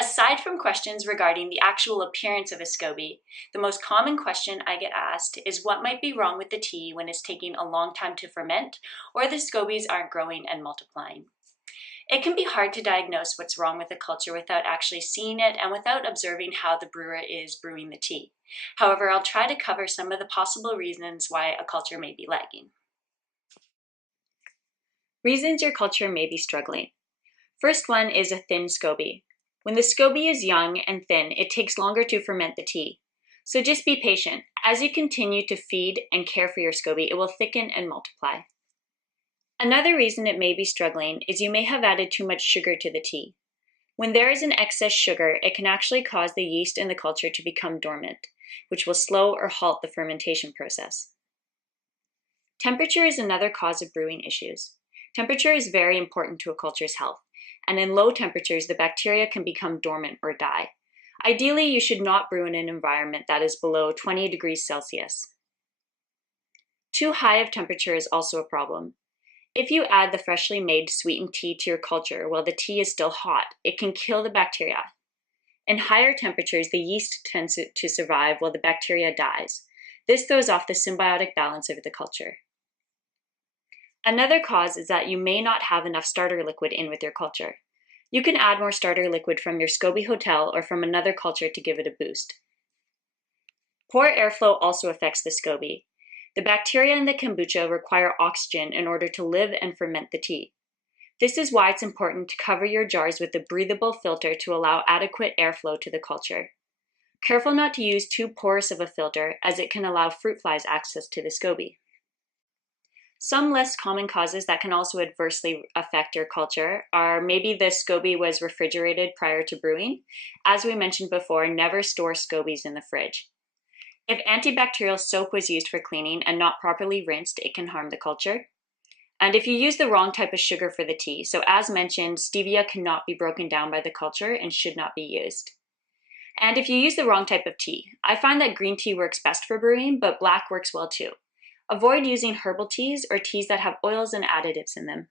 Aside from questions regarding the actual appearance of a SCOBY, the most common question I get asked is what might be wrong with the tea when it's taking a long time to ferment or the SCOBYs aren't growing and multiplying. It can be hard to diagnose what's wrong with a culture without actually seeing it and without observing how the brewer is brewing the tea. However, I'll try to cover some of the possible reasons why a culture may be lagging. Reasons your culture may be struggling. First one is a thin SCOBY. When the SCOBY is young and thin, it takes longer to ferment the tea. So just be patient. As you continue to feed and care for your SCOBY, it will thicken and multiply. Another reason it may be struggling is you may have added too much sugar to the tea. When there is an excess sugar, it can actually cause the yeast in the culture to become dormant, which will slow or halt the fermentation process. Temperature is another cause of brewing issues. Temperature is very important to a culture's health, and in low temperatures, the bacteria can become dormant or die. Ideally, you should not brew in an environment that is below 20 degrees Celsius. Too high of temperature is also a problem. If you add the freshly made sweetened tea to your culture while the tea is still hot, it can kill the bacteria. In higher temperatures, the yeast tends to survive while the bacteria dies. This throws off the symbiotic balance of the culture. Another cause is that you may not have enough starter liquid in with your culture. You can add more starter liquid from your SCOBY hotel or from another culture to give it a boost. Poor airflow also affects the SCOBY. The bacteria in the kombucha require oxygen in order to live and ferment the tea. This is why it's important to cover your jars with a breathable filter to allow adequate airflow to the culture. Careful not to use too porous of a filter, as it can allow fruit flies access to the SCOBY. Some less common causes that can also adversely affect your culture are maybe the SCOBY was refrigerated prior to brewing. As we mentioned before, never store SCOBYs in the fridge. If antibacterial soap was used for cleaning and not properly rinsed, it can harm the culture. And if you use the wrong type of sugar for the tea, so as mentioned, stevia cannot be broken down by the culture and should not be used. And if you use the wrong type of tea, I find that green tea works best for brewing, but black works well too. Avoid using herbal teas or teas that have oils and additives in them.